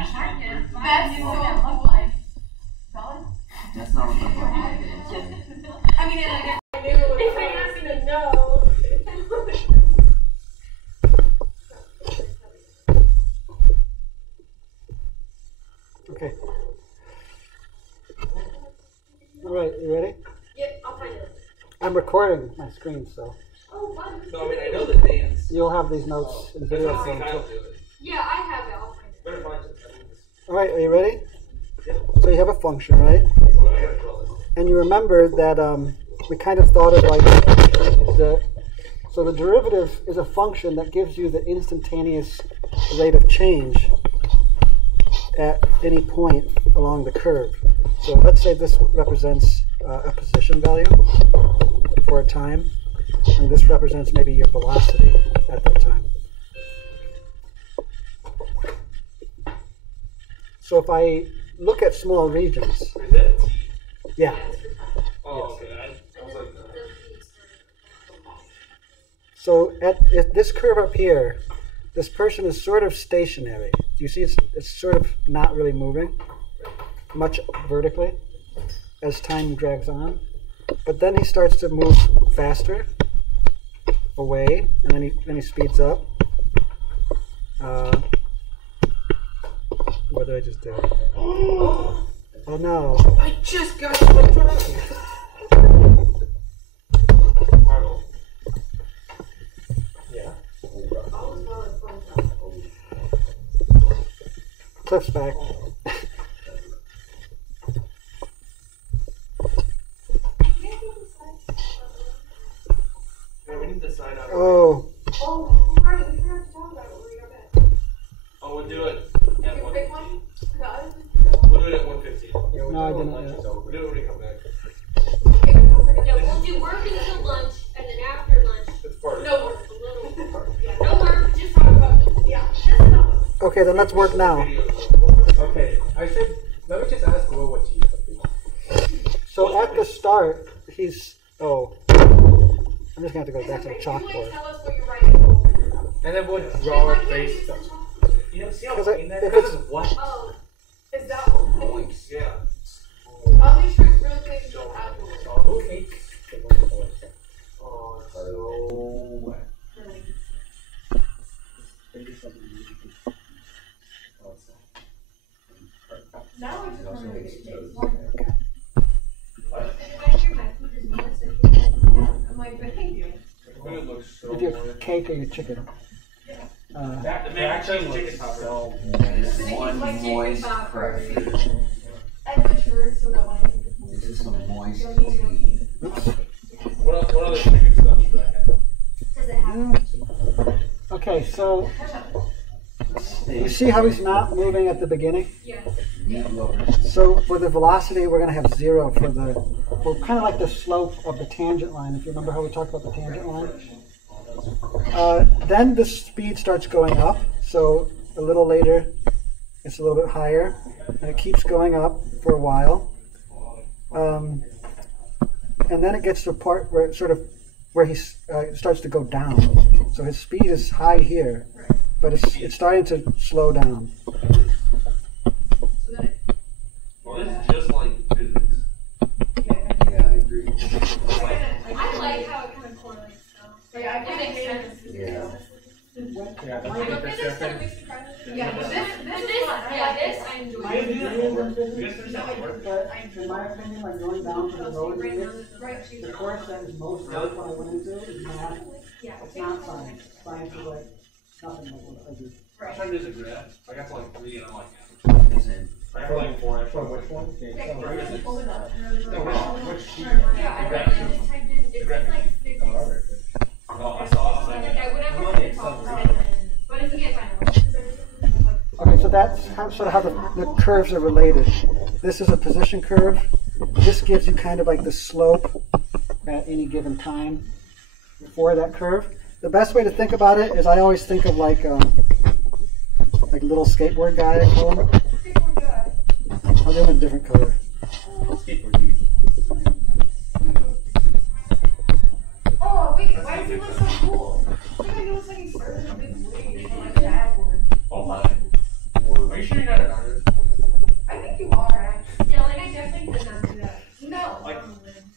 That's so cool. That's not what the fuck is. I mean, like, I knew if I asked you to know. Okay. All right, you ready? Yeah, I'll find it. I'm recording my screen, so Oh, fun. No, I mean, I know the dance. you'll have these notes in I video just form want to see Kyle too. do it. Yeah, I have it. I'll find it. Better find it. All right, are you ready? Yeah. So you have a function, right? So I gotta draw this. And you remember that we kind of thought of like so the derivative is a function that gives you the instantaneous rate of change at any point along the curve. So let's say this represents a position value for a time, and this represents maybe your velocity at that time. So if I look at small regions, Is that a T? yeah. Oh, okay. I was like, So at this curve up here, this person is sort of stationary. Do you see it's sort of not really moving much vertically as time drags on. But then he starts to move faster away, and then he speeds up. What did I just do? Oh no. I just got electronic. Marvel. Yeah. Cliff's back. Yeah, we need to sign up. Oh. Oh, right. We forgot to talk about it when we got back. Oh, we'll do it at You pick one? 1:15. No. We'll do it at 1:15. No, I didn't yet. We'll do it when we come back. Yeah, we'll do work until lunch, and then after lunch, It's part of no work. A little work. Yeah, no work. Just talk about yeah. Just enough. Okay, then let's work now. Okay, I said, let me just ask Will what you have. So at the start, he's I'm just gonna have to go back to the You chalkboard. tell us what you're writing. And then we'll draw Why our can't face you stuff. just- You know, see how Because clean that if is? it's What? Oh, is that? Moist. Yeah. I'll make sure it's real clean so afterwards. Who makes the voice? Oh, it's So, Now I just want to make it taste. I'm like, thank you. food looks so With your good. cake or your chicken. That The mac and cheese actually chicken looks topper. so one moist crawfish. I matured so that when I take the This is some moist You'll need tea. Oops. What other chicken stuff should I have? does it have? Okay, so you see how he's not moving at the beginning? Yes. So for the velocity, we're going to have 0 for well, kind of like the slope of the tangent line, if you remember how we talked about the tangent line. Then the speed starts going up, so a little later it's a little bit higher, and it keeps going up for a while. And then it gets to a part where he starts to go down. So his speed is high here, but it's starting to slow down. Well, this is just like physics. Yeah, I agree. I like how it kind of correlates though. Yeah, it makes sense. Yeah. yeah, I know that's physics different. makes me cry. Yeah, but this I enjoy. You guys finish that work? But in my opinion, like going down to the road Right now, units, right. the course that is most helpful I went into is math. Yeah. It's not science. Science is like nothing like what I do. I'm trying to do the graph. I got to like 3 and I'm like, Listen, I got to like 4 after. From which one? Okay, so Pull it up. which sheet? Yeah, I just typed in, it says like physics. Oh, I saw it. Like I would have wanted to talk about it, but if we get final. Okay, so that's sort of how the curves are related. This is a position curve. This gives you kind of like the slope at any given time for that curve. The best way to think about it is I always think of like little skateboard guy, I call him. I'll do him a different color. Oh wait, why does it look so cool? I think it looks like he started a big wave, like that. Oh my. Are you sure you're not an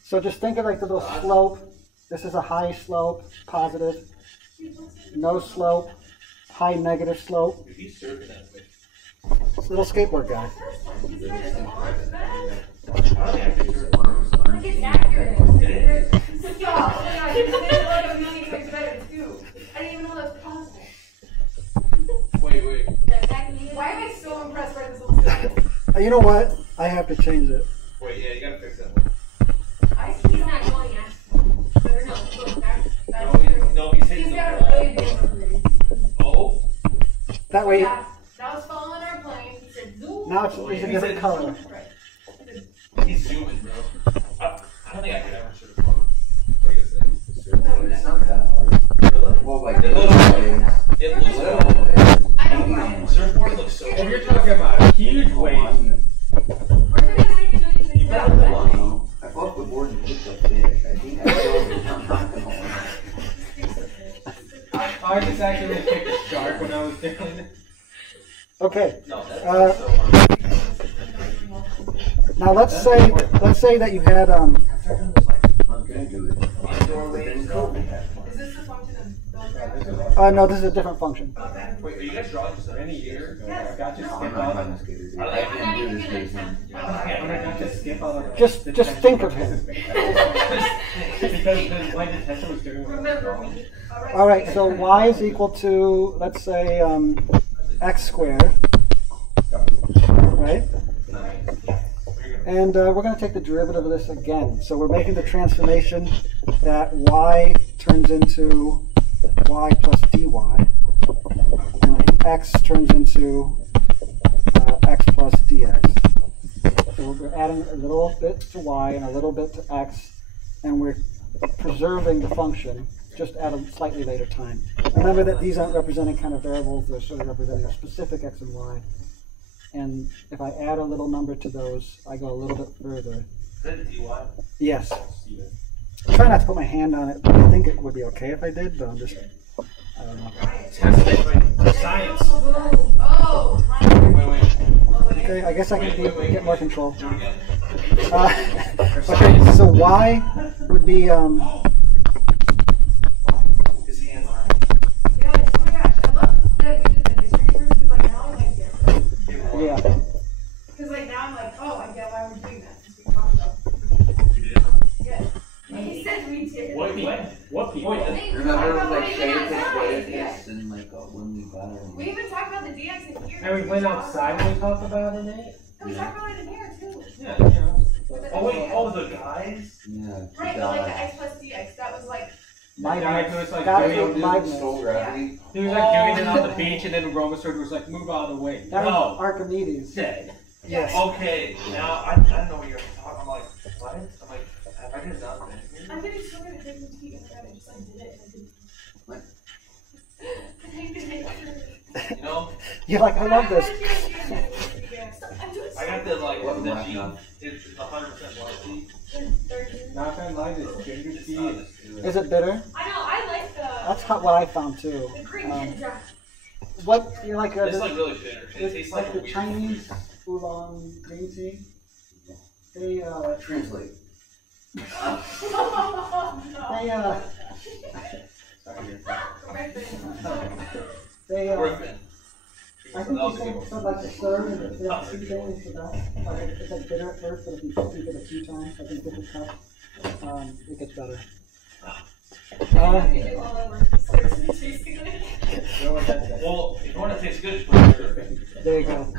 So just think of like the little slope. This is a high slope, positive. No slope, high negative slope. If he's surfing that way. It's a little skateboard guy. I don't think I can surf. Like it's accurate. It Stop. Oh my God, you did it like a million times better too. I didn't even know that was possible. Wait. Why am I so impressed by this little stuff? You know what? I have to change it. Wait, yeah, you gotta fix that one. He's not going at. Or no, going back. No, he's hitting He's the got a wall. really big one. Oh, That way, Yeah, that was following our plane. He said zoom. now it's a different color. Right. he's zooming, bro. I don't think I could ever surf. What are you gonna It's not that hard. say? Really? Well, like It little looks- waves. It looks Little cool. waves. I know, right? Surfboard looks so If good. you're talking about huge waves, We're gonna make it do anything about that. No, I fought the board and picked up fish. I think I killed it. I'm not gonna lie. I just actually picked a shark when I was doing it. Okay. No, that's Uh, so hard. Now let's say that you had I'm gonna do it. Indoor waves. Is this the function of those no, this is a different function. Wait, are you guys drawing stuff? Many years ago, I got to skip I'm all not the. on the skater, dude. I I don't can't I'm do not this even case. gonna When I got to skip all the. Just think of him. Because my detector was doing what I was Remember doing. me. All right, so y is equal to, let's say, x squared, right? And we're going to take the derivative of this again. So we're making the transformation that y turns into y plus dy, and x turns into x plus dx. So we're adding a little bit to y and a little bit to x, and we're preserving the function just at a slightly later time. Remember that these aren't representing kind of variables, they're sort of representing a specific x and y. And if I add a little number to those, I go a little bit further. Is that DY? Yes. Try not to put my hand on it, but I think it would be okay if I did, but I'm just, I don't know. Science. Oh, Wait. Okay, I guess I can get more control. Do it again. Okay, so y would be, His hands are. yeah, oh my gosh, I love that we did the history course because like now I like it. yeah. Because like now I'm like, oh, I get why we're doing that. Since we talked about You did? yes. He said we did. What people? What people? Hey, we Remember, talked it was about like when we say went this outside, way, yeah. this, and like when we battle. We even talked about the DX in here. And we went outside and we talked about it, Nate? And we talked about it in here too. Yeah, you know. Oh wait, oh the guys? Yeah. Right, but like the X plus DX, that was like, My guy who was like That doing was it. Leibniz. Soul gravity. He was like doing it on the beach, and then Romasword was like, "Move out of the way." That was No. Archimedes. Dead. Yes. Okay, now I don't know what you're talking. I'm like, what? I'm like, have I just done that? I'm getting so good at taking tea. Oh my god, I just like did it and I didn't. What? I didn't make sure. You know, You're like, I love this. I'm doing so I got the like What the black G. now? It's 100% white tea. good. Not gonna lie, this ginger It's tea not is. as good. Is it bitter? I know, I like That's what I found too. the green Um, ginger. What you like? It's like really bitter. It It's tastes like like the a weird. Chinese oolong green tea. They Translate. they Griffin. I think they said like the third and the fifth tea thing is the best. Like it's like bitter at first, but if you keep it a few times, like in different cups, it gets better. We do all over. Seriously, tasting it. Well, if you want to taste good, just put it in Griffin. There you go.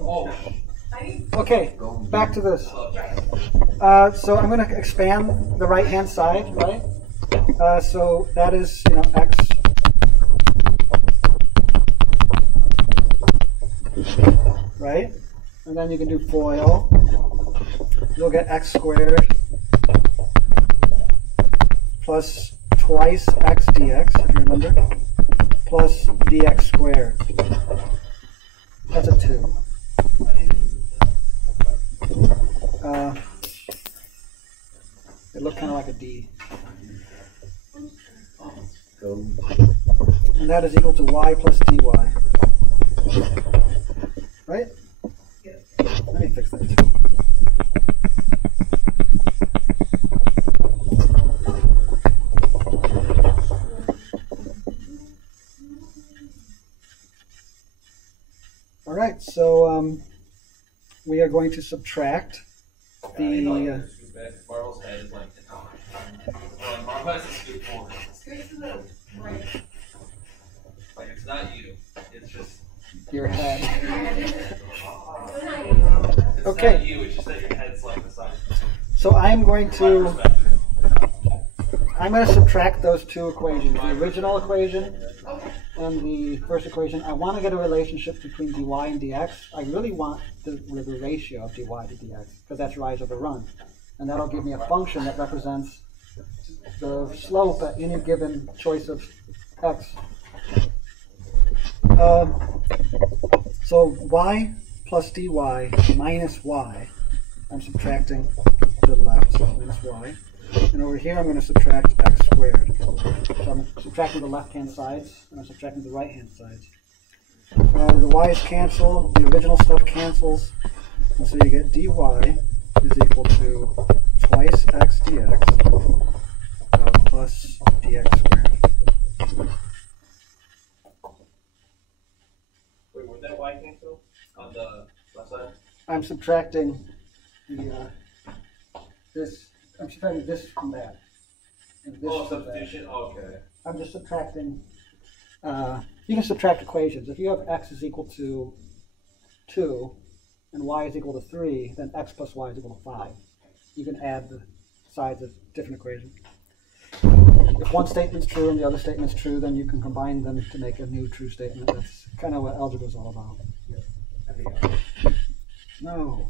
Oh, Okay, Go. back to this. love it. So I'm going to expand the right hand side, right? So that is, x. Right? And then you can do FOIL. You'll get x squared plus twice x dx, if you remember, plus dx squared. That's a 2. It looked kind of like a D. Go. And that is equal to y plus dy. Right? Let me fix that too. we are going to subtract the. Marvel's head is like, Marvel has to scoot forward. Scoot to the right. Like, it's not you. It's just. Your head. It's Okay. not you, it's just that your head's like the size. So I'm going My to perspective. subtract those two equations, the original equation Okay. and the first equation. I want to get a relationship between dy and dx. I really want the ratio of dy to dx because that's rise over run. And that'll give me a function that represents the slope at any given choice of x. So y plus dy minus y, I'm subtracting to the left, so minus y. And over here I'm going to subtract x squared. So I'm subtracting the left-hand sides, and I'm subtracting the right-hand sides. The y's cancel, the original stuff cancels, and so you get dy is equal to twice x dx plus dx squared. Wait, would that y cancel on the left side? I'm subtracting I'm subtracting this from that. And this Oh, from that. substitution? Okay. I'm just subtracting, you can subtract equations. If you have x is equal to 2 and y is equal to 3, then x plus y is equal to 5. You can add the sides of different equations. If one statement's true and the other statement's true, then you can combine them to make a new true statement. That's kind of what algebra is all about. No.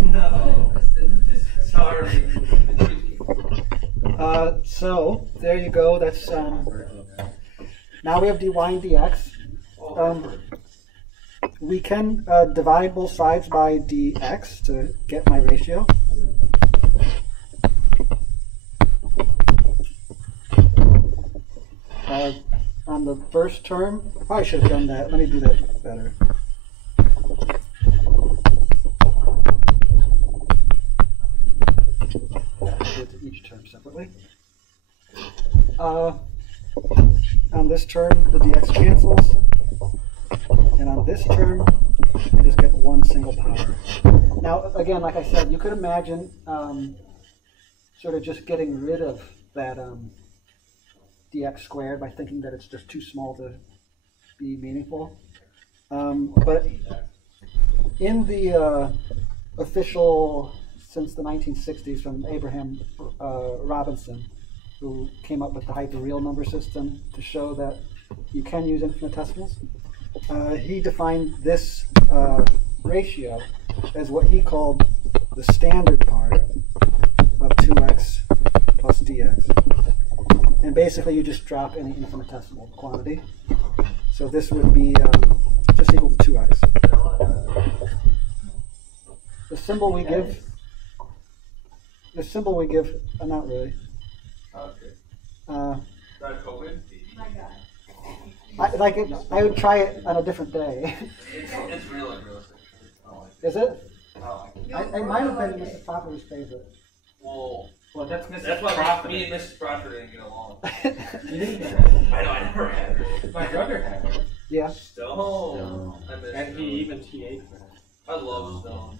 No. Sorry. So there you go. That's now we have dy and dx. We can divide both sides by dx to get my ratio. On the first term, I probably should have done that. Let me do that better. Do each term separately. On this term, the dx cancels, and on this term, you just get one single power. Now, again, like I said, you could imagine sort of just getting rid of that dx squared by thinking that it's just too small to be meaningful. But in the official, since the 1960s, from Abraham Robinson, who came up with the hyperreal number system to show that you can use infinitesimals, he defined this ratio as what he called the standard part of 2x plus dx. And basically you just drop any infinitesimal quantity. So this would be just equal to 2x. The symbol we give, not really. Okay. Uh, Not COVID? My God. I would try it on a different day. It's real and realistic. Is it? Oh. It might have been Mr. Popper's favorite. Well, That's Mrs. that's why Crawford. me and Mrs. Crawford didn't get along. You didn't get it. I know, I never had her. My brother had it. Yeah. Stone. I miss And he Stone. even TA'd for it. I love Stone.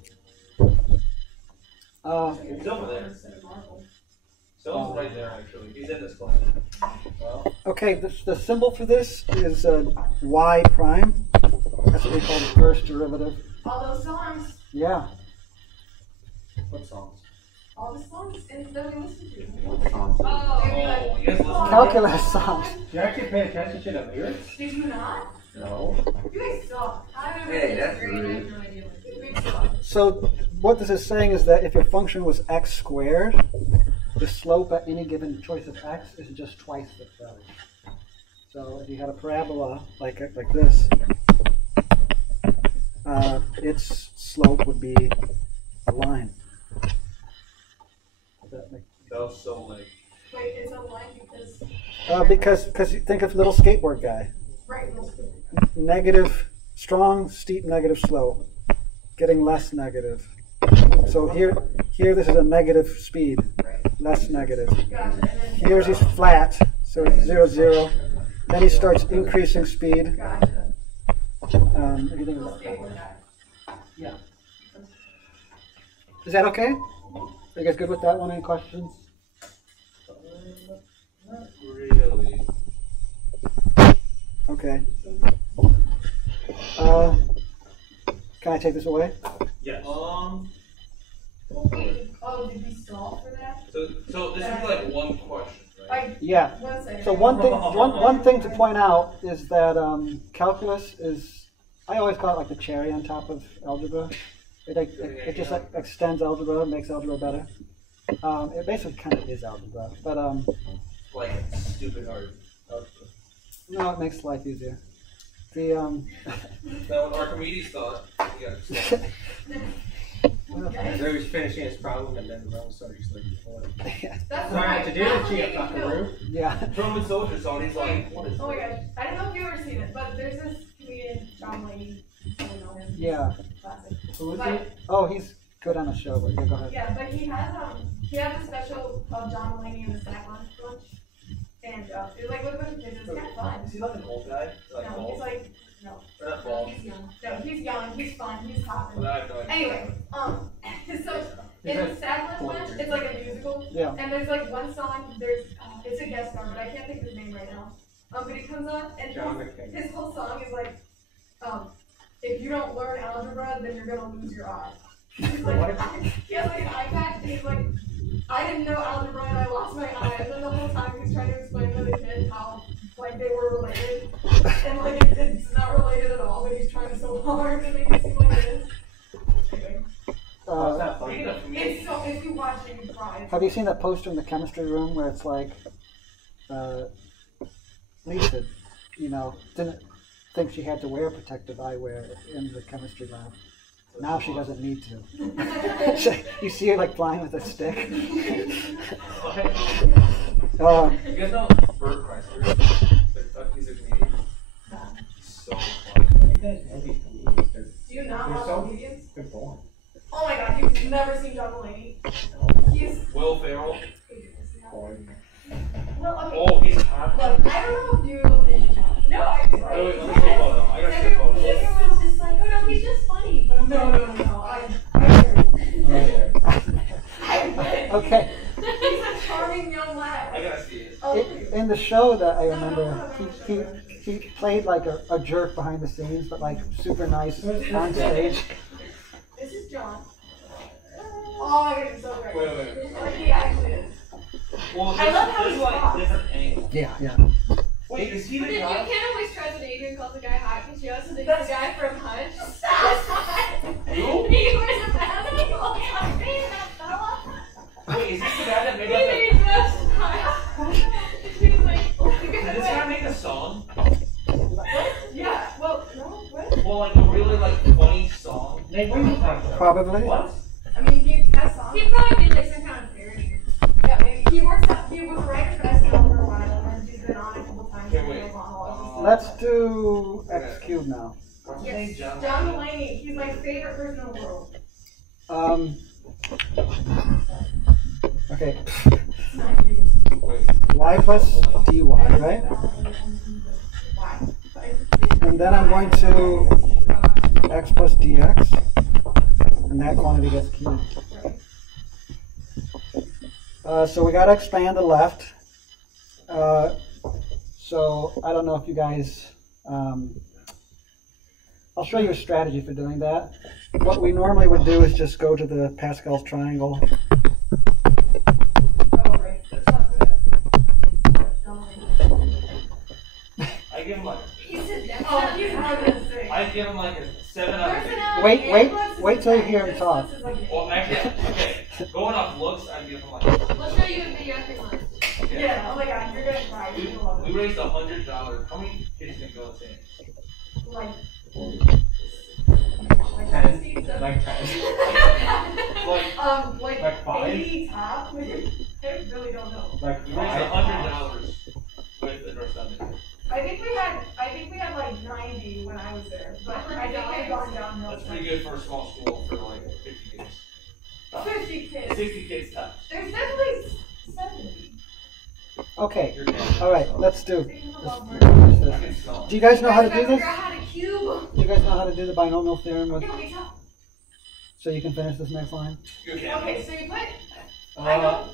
He's over there. Stone's right there, actually. He's in this class. Well, Okay, the symbol for this is y prime. That's what we call the first derivative. All those songs, Yeah. What songs? all the songs that we listen to. Oh. They'd be like, oh, you guys listen to Calculus songs. Do you actually pay attention to the lyrics? did you not? No. You guys suck. I remember Hey, this that's grade, I rude. have no idea what You guys suck. So what this is saying is that if your function was x squared, the slope at any given choice of x is just twice the value. So if you had a parabola like this, its slope would be a line. Does that make That was so like. Wait, it's a line because, because you think of little skateboard guy. right, let's do Negative, strong, steep negative slope, getting less negative. So here this is a negative speed, less negative. it. Gotcha. And then Here's he's flat, so it's 0, 0. Then he starts increasing speed. gotcha. If you think of Let's that. stay with that. Yeah. Is that okay? Are you guys good with that one? Any questions? Not really. Okay. Can I take this away? Yes. Wait, oh, did we solve for that? So this would be like one question, right? Like, Yeah. 1 second. So one thing to point out is that calculus is, I always call it like the cherry on top of algebra. It just like extends algebra, makes algebra better. It basically kind of is algebra, but Like stupid hard. no, it makes life easier. The Now what Archimedes thought, yeah. So he was finishing his problem and then the wrong started just like before. That's So I had to do that's the what G made me feel- Buckaroo. yeah. Roman soldier saw it, he's like, what is Oh my this? gosh, I don't know if you've ever seen it, but there's this comedian, John Mulaney. I don't know him. Yeah. Classic. Who is But it? Oh, he's good on the show, but yeah, go ahead. yeah, but he has a special called John Mulaney and the Snack Lunch Bunch, and it was like with a bunch of kids. It's kind of fun. Is he like an old guy? Like No, bald? he's like no, Or not bald? He's young. no, he's young, he's fun, he's hot. But I have no idea. Anyway, so in the Snack Lunch Bunch, it's like a musical. Yeah. And there's like one song, it's a guest star, but I can't think of his name right now. But he comes on and John McCain. his whole song is like, if you don't learn algebra, then you're gonna lose your eye. He's like, he has like an eye patch, and he's like, I didn't know algebra and I lost my eye. And then the whole time he's trying to explain to the kid how like they were related, and like it's not related at all, but he's trying so hard to make it seem like it is. Anyway, Oh, it's not funny. Speaking of comedians, it's so if you watch it, you cry. Have you seen that poster in the chemistry room where it's like, Lisa, didn't think she had to wear protective eyewear in the chemistry lab. Now she doesn't need to. You see her like flying with a stick. you Uh, guys know Bert Kreischer? He's a comedian. So funny. You guys know these comedians. Do you not They're watch so- comedians? They're boring. Oh my god, you've never seen John Mulaney? He's Will Ferrell. Boring. well, okay. Oh, he's hot. Look, I don't know if you. No, I. Wait, let me see a photo. I gotta see a photo. Everyone's just like, oh no, he's just funny. But I'm No. okay. He's a charming young lad. I gotta see it. Oh, In the show that I remember, he played like a jerk behind the scenes, but like super nice on stage. this is John. Oh my goodness, so great. Wait. Like he actually is. Well, I love how there's he like talks. different angles. Yeah. Wait, is he But the you guy? can't always trust that Adrian calls the guy hot because she also thinks That's- the guy from Hush. Who? He wears a basketball top. That fella. Wait, is this the guy that He made like made just Hush. She's like, oh my Did this god. guy make a song? Yeah. Well, no. What? Well, like a really like funny song. Nate, what are you talking about? Probably. What? I mean, he has songs. He probably did like some kind of parody. Yeah, maybe he was a writer for SNL for a while, and he's been on a couple times. Okay, doing wait. monologues. Let's do X cubed now. What's his name? John. John Mulaney, he's my favorite person in the world. Okay. It's not you. Wait. Y plus dy, right? Why? And then I'm going to x plus dx, and that quantity gets cubed. So we got to expand the left. So I don't know if you guys, I'll show you a strategy for doing that. What we normally would do is just go to the Pascal's triangle. Oh, right. That's not good. I give him like. He said that. Oh, he's not gonna say. I give him like a 7 out of 10. Personality Wait and till you looks hear him is talk. like- this is like- Well, actually, okay. Going off looks, I give him like. We'll show you a video after lunch. Okay. Yeah, oh my god, you're gonna cry. We, You're gonna love we it. raised $100. How many kids can go insane? Like, 10. Like 10. Like, Like 5? 80 top? I really don't know. Like we raised $100 with the dress on it. I think we had like 90 when I was there, but I think we've gone downhill. That's pretty good for a small school for like 50 kids. 50 kids. 60 kids tops. There's definitely 70. Okay. You're dead. All right. Let's do. Speaking of love, I can smell Do you guys know how to Gotta do this? figure out how to cube. Do you guys know how to do the binomial theorem with? yeah, we talk. So you can finish this next line? You can. Okay, so you put.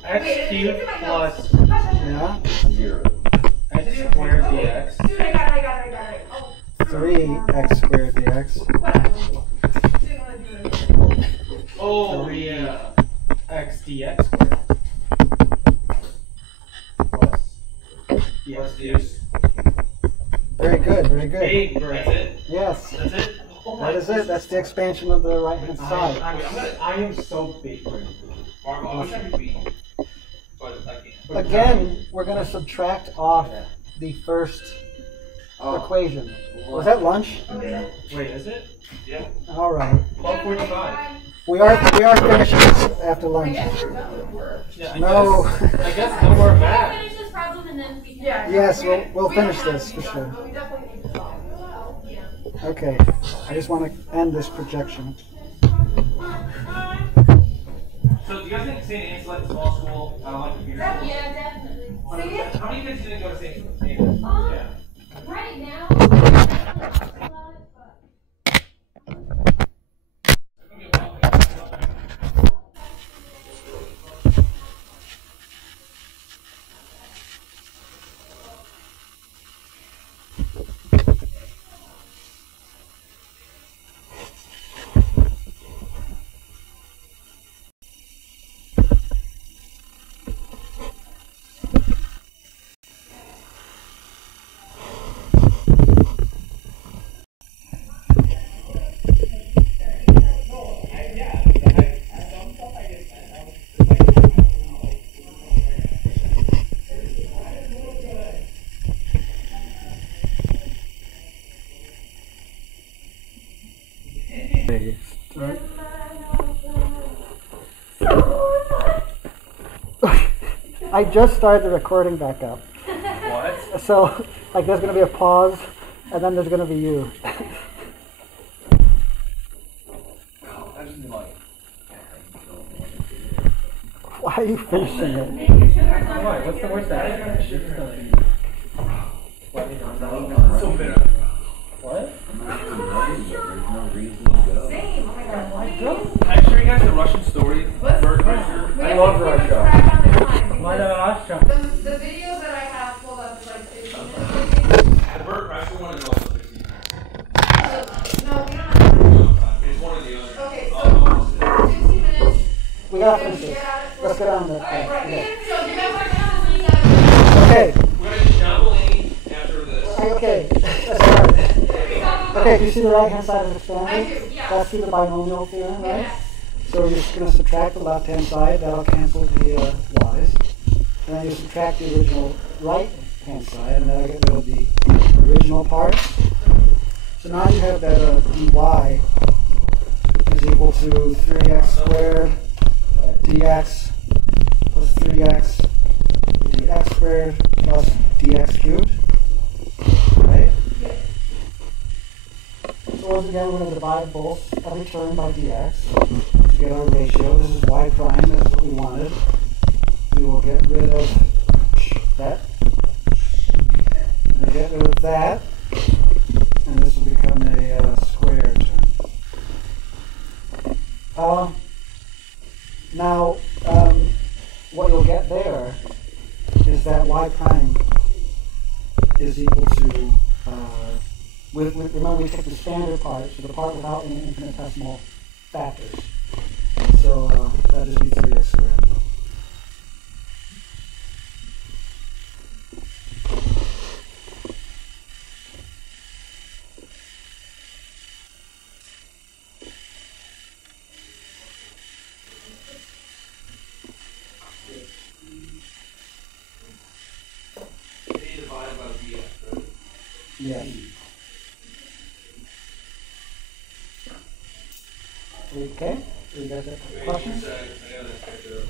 X cubed plus Yeah. 0. x squared dx. Dude, I got it. Oh, 3x squared dx. whatever. Didn't want to do it. Oh, yeah. X dx squared. Plus Yes, dx. yes. Very good, very good. Big That's brain. it? Yes, That's it? Oh my that is it. That's the expansion of the right hand side. I am so big brain. Marco, I wish I could be. But I can't. Again, we're going to subtract off the first Oh, equation. Was that lunch? Wait, is it? Yeah. All right. 12:45. We are finishing this after lunch. Yeah, I No. I guess no more Can math. we finish this problem and then we can. Yeah. Yes, we- we'll we finish don't have this to for be sure. done, but we definitely need to solve. Yeah. Okay. I just want to end this projection. So, do you guys think St. Anne's like a small school? Like computer school? Yeah, definitely. How many kids do you think go to St. Anne's? Yeah. Right now, I don't know about it, but. It's gonna be a while. I just started the recording back up. What? So, like, there's going to be a pause, and then there's going to be you. Imagine like. Why are you finishing it? Why? What's the worst that? So bitter. What? there's no reason to go. Same. Oh my God. Can I show you guys the Russian story? Bird Crusher? I love Russia. Why Russia. The video that I have pulled up is like 15 minutes. The Bird Crusher one is also 16 minutes. No, we don't have. It's one or the other. Okay, so 15 minutes. We got to Then finish we this. get out at Let's get on that. Alright, right. Yeah. So you guys are gonna leave that. Okay. We're gonna do John Mulaney after this. Okay. Let's start. Okay, do you see the right hand side of expanding? I do, yeah. That's through the binomial theorem, right? Yeah. So you're just going to subtract the left hand side, that'll cancel the y's. And then you subtract the original right hand side, and that'll get rid of the original part. So now you have that dy is equal to 3x squared dx plus 3x dx squared plus dx cubed. Right? So once again, we're going to divide both every term by dx to get our ratio. This is y prime, this is what we wanted. We will get rid of that. And get rid of that. And this will become a squared term. Now, what you'll get there is that y prime is equal to remember we take the standard part, so the part without any infinitesimal factors. So that just be 3x squared. A divided by dx, right? Yeah. Okay. So you guys have questions? I gotta check it out.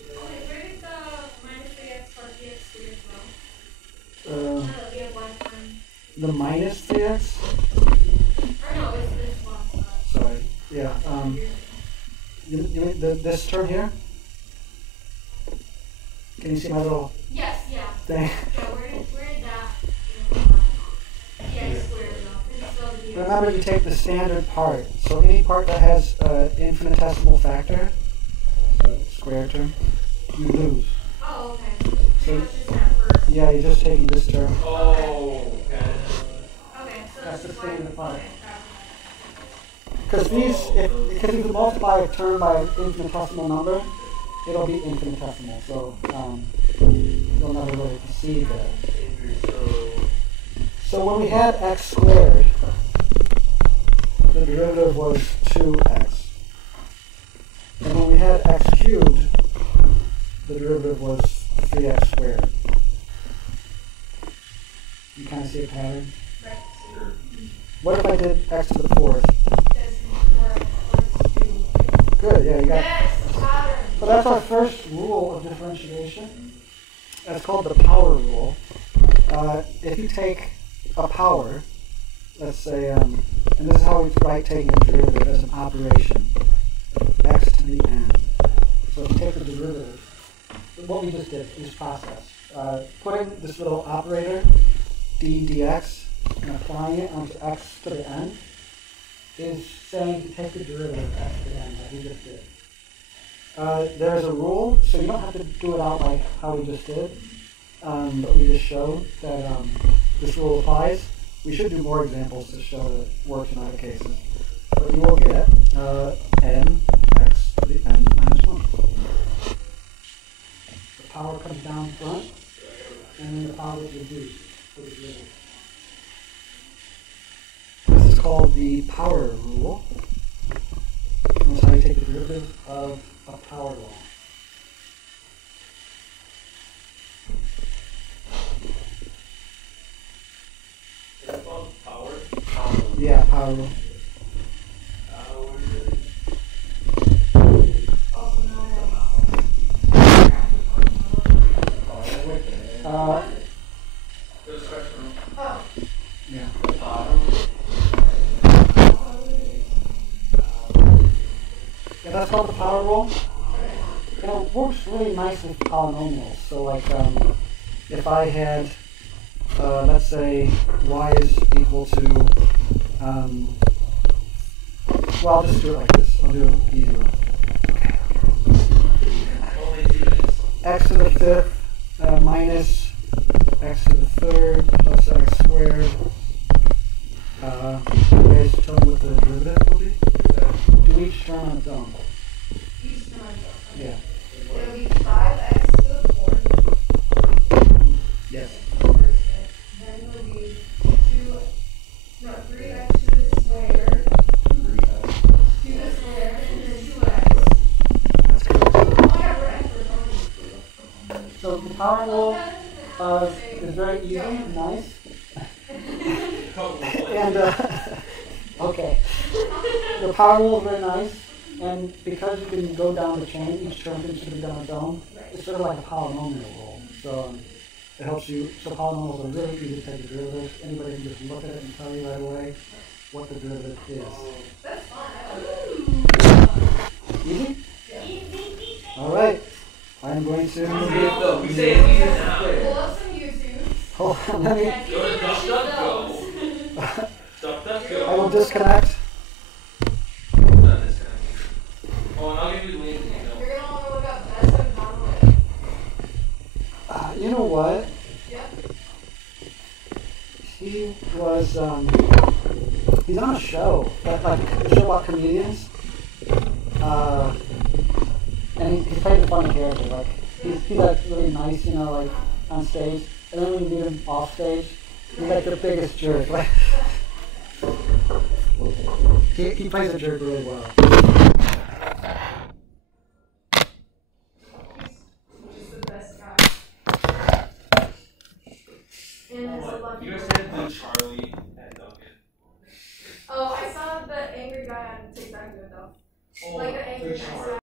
Okay, where did the minus 3x plus dx squared go? Now that we have y prime. The minus 3x? Or no, it's this one. Sorry. Yeah. You mean this term here? Can you see my little Yes, yeah. thing? Yeah, where did that? remember you take the standard part. So any part that has infinitesimal factor, square term, you lose. Oh, okay. So- So it's just that first. Yeah, you're just taking this term. Oh, okay. Okay, so That's this the is why. standard part. Okay, Because if you multiply a term by an infinitesimal number, it'll be infinitesimal. So you'll never really perceive that. So when we had x squared, the derivative was 2x. And when we had x cubed, the derivative was 3x squared. You kind of see a pattern? Right. What if I did x to the fourth? That's more two. Good, yeah, you got it. Yes, pattern. So that's our first rule of differentiation. That's called the power rule. If you take a power, let's say, and this is how we write taking a derivative as an operation, x to the n. So if you take the derivative, what we just did, this process, putting this little operator, d dx, and applying it onto x to the n, is saying to take the derivative of x to the n, like we just did. There's a rule, so you don't have to do it out like how we just did, but we just showed that this rule applies. We should do more examples to show that it works in other cases. But you will get n x to the n minus 1. The power comes down front, and then the power is reduced for the derivative. This is called the power rule. That's how you take the derivative of a power law. It's called power. Yeah, power rule. Also known as. Oh. Yeah. Yeah, that's called the power rule. And it works really nicely with polynomials. So like, if I had, let's say, y is equal to, well, I'll just do it like this. I'll do it easy. Okay. X to the fifth minus x to the third plus x squared. You guys tell me what the derivative will be? Do each term on its own. Each time. Yeah. It'll be 5x to the fourth. Yes. Then it'll be 3x to the square. To the square, and then 2x. That's good. Oh my god, we're expert. So the power rule is very easy and nice. And, okay. The power rule is very nice. And because you can go down the chain, each term can sort of be on its own, it's sort of like a polynomial rule. So it helps you, so polynomials are really easy to take the derivative. Anybody can just look at it and tell you right away what the derivative is. That's fun. Easy? Easy. All right. I'm going to, No, we say it easier now. Pull up some YouTube. hold on, let me, Go to DuckDuckGo. I DuckDuckGo. will disconnect. Not this kind. Oh, and I'll give you the link. You're gonna want to look up best of Conway. You know what? Yep. He was, he's on a show, like a show about comedians. And he plays a funny character. Like he's like really nice, you know, like on stage. And then when you meet him off stage, he's like the biggest jerk. Like he plays a jerk really well. He's the best guy. And it's a lucky. You guys said the Charlie at Duncan. Oh, I saw the angry guy on TikTok do it though. Oh, Like the angry the guy. Charlie.